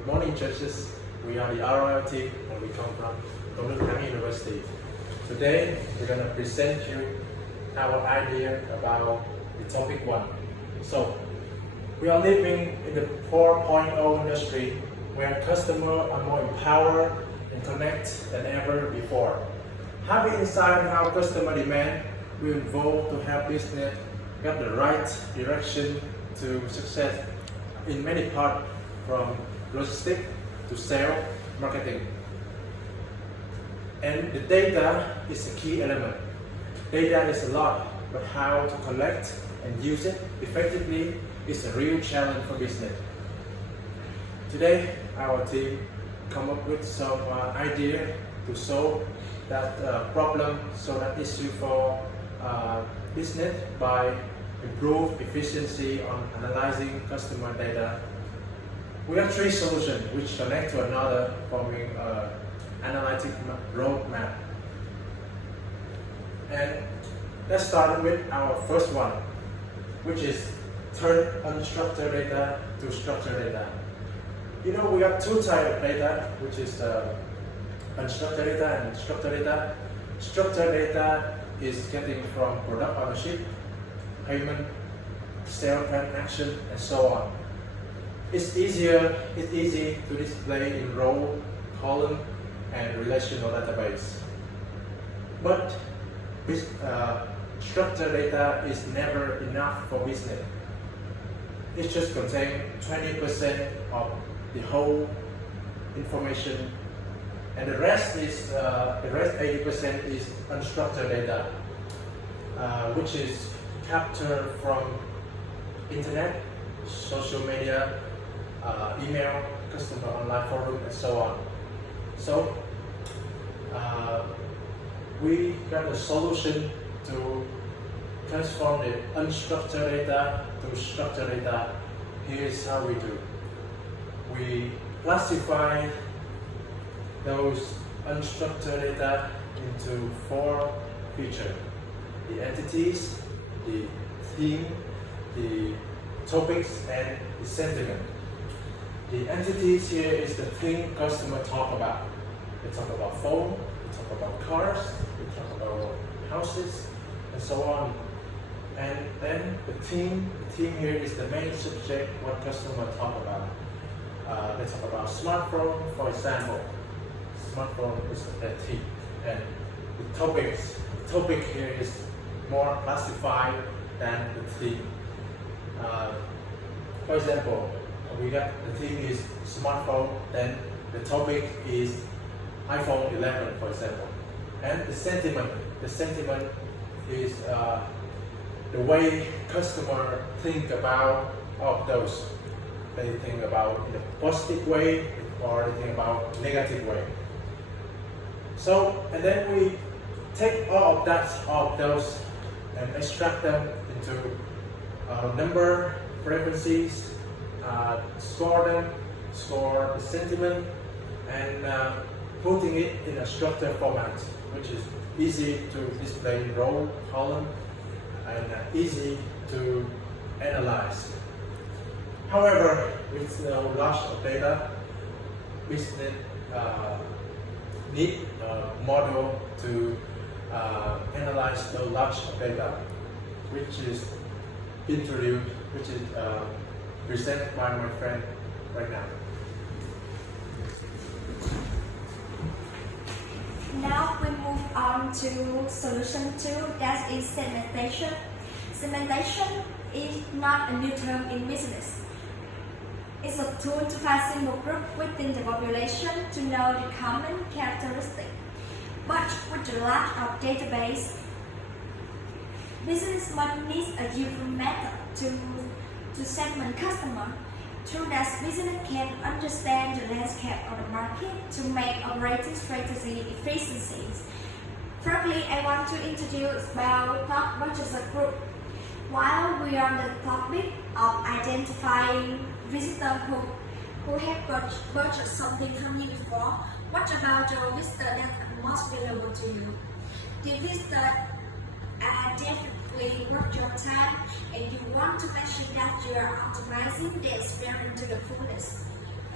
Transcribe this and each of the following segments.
Good morning, judges. We are the ROL team and we come from Tháng University. Today, we're going to present you our idea about the topic 1. So, we are living in the 4.0 industry where customers are more empowered and connected than ever before. Having insight on how customer demand will evolve to help business get the right direction to success in many parts, from logistics to sales, marketing. And the data is a key element. Data is a lot, but how to collect and use it effectively is a real challenge for business. Today, our team come up with some idea to solve that problem, solve that issue for business by improve efficiency on analyzing customer data. We have 3 solutions which connect to another, forming an analytic roadmap. And let's start with our first one, which is turn unstructured data to structured data. You know, we have 2 types of data, which is unstructured data and structured data. Structured data is getting from product ownership, payment, sales transaction, and so on. It's easy to display in row, column, and relational database. But structured data is never enough for business. It just contains 20% of the whole information, and the rest 80% is unstructured data, which is captured from internet, social media, email, customer online forum, and so on. So we got a solution to transform the unstructured data to structured data. Here's how we do. We classify those unstructured data into 4 features: the entities, the theme, the topics, and the sentiment. The entities here is the thing customer talk about. They talk about phone, they talk about cars, they talk about houses, and so on. And then the theme here is the main subject what customer talk about. They talk about smartphone, for example. Smartphone is the theme. And the topic here is more classified than the theme. For example, we got the theme is smartphone, then the topic is iPhone 11, for example. And the sentiment is the way customer think about all of those. They think about in a positive way or they think about negative way. So, and then we take all of those and extract them into number, frequencies, score the sentiment, and putting it in a structured format, which is easy to display in row, column, and easy to analyze. However, with the loss of data, business need a model to analyze the loss of data, which is introduced, which is presented by my friend right now. Now we move on to solution 2, that is segmentation. Segmentation is not a new term in business. It's a tool to find single group within the population to know the common characteristic. But with the lack of database, business might need a different method to segment customer. Through that, business can understand the landscape of the market to make operating strategy efficiencies. Firstly, I want to introduce about thought purchaser group. While we are on the topic of identifying visitors who have purchased something from you before, what about your visitor that are most valuable to you? The visitors are definitely worth your time, and you want to make sure that you are optimizing the experience to the fullest.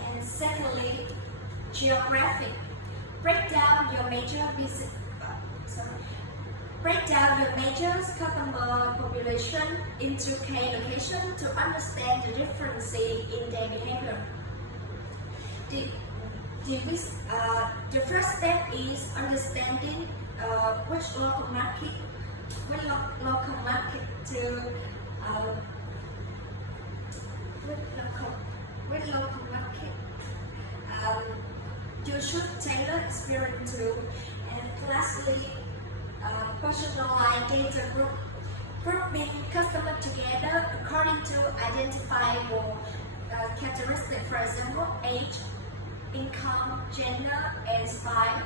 And Secondly, geographic. Break down your major business. Break down your major customer population into key locations to understand the differences in their behavior. The first step is understanding which local market to which local market you should tailor experience to, and lastly, personalized data grouping customers together according to identifiable characteristics, for example, age, income, gender, and style.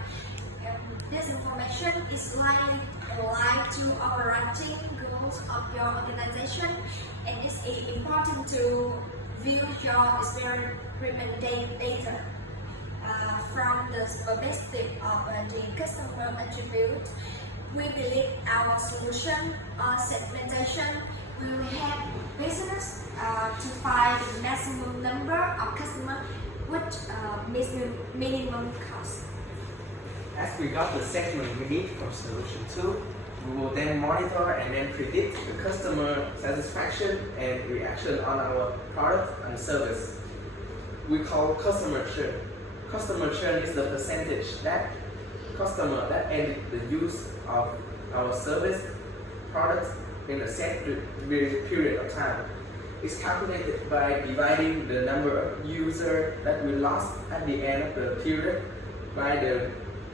This information is likely aligned to overarching goals of your organization, and it's important to view your experiment data from the perspective of the customer attribute. We believe our solution on segmentation will help business to find the maximum number of customers with minimum cost. As we got the segment we need from solution 2, we will then monitor and then predict the customer satisfaction and reaction on our product and service. We call customer churn. Customer churn is the percentage that customer that end the use of our service products in a set period of time. It's calculated by dividing the number of users that we lost at the end of the period by the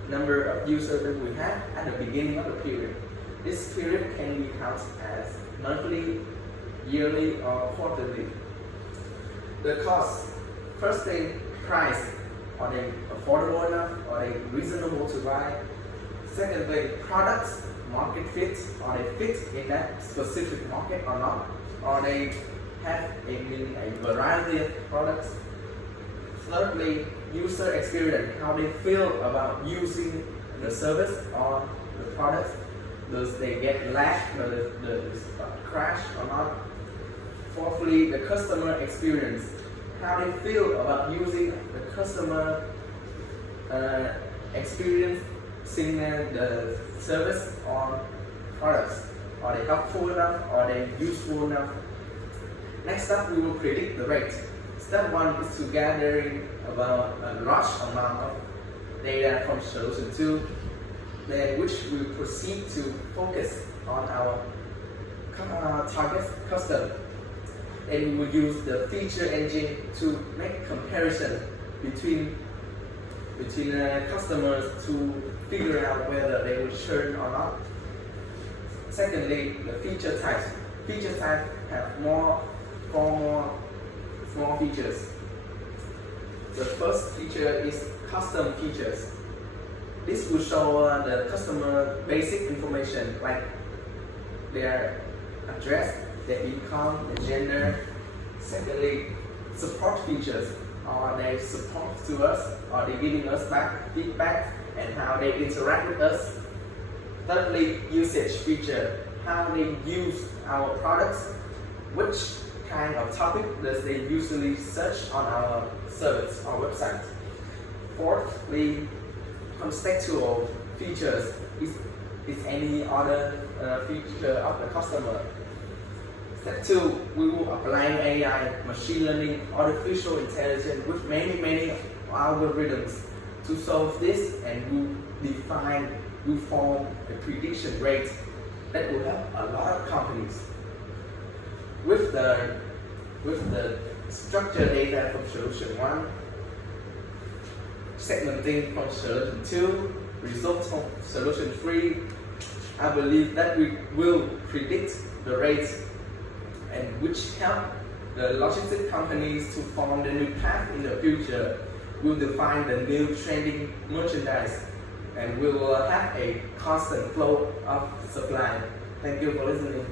number of users that we have at the beginning of the period. This period can be counted as monthly, yearly, or quarterly. The cost. First thing, price. Are they affordable enough? Are they reasonable to buy? Secondly, products, market fit. Are they fit in that specific market or not? Or they have a variety of products? Thirdly, user experience. How they feel about using the service or the product. Does they get lag? Does the crash or not? Fourthly, the customer experience. How they feel about using the customer experiencing the service or products. Are they helpful enough? Are they useful enough? Next up, we will predict the rate. Step 1 is to gathering about a large amount of data from solution 2, then which we will proceed to focus on our target customer. And we will use the feature engine to make comparison between customers to figure out whether they will churn or not. Secondly, the feature types. Feature types have four more small features. The first feature is custom features. This will show the customer basic information like their address, their income, their gender. Secondly, support features. Are they support to us? Are they giving us back feedback and how they interact with us? Thirdly, usage feature. How they use our products. Which kind of topic does they usually search on our service or website? Fourthly, contextual features. Is any other feature of the customer? Step 2, we will apply AI, machine learning, artificial intelligence with many algorithms to solve this, and we form a prediction rate that will help a lot of companies. With the structured data from solution 1, segmenting from solution 2, results from solution 3, I believe that we will predict the rates and which help the logistics companies to form the new path in the future. We'll define the new trending merchandise and we will have a constant flow of supply. Thank you for listening.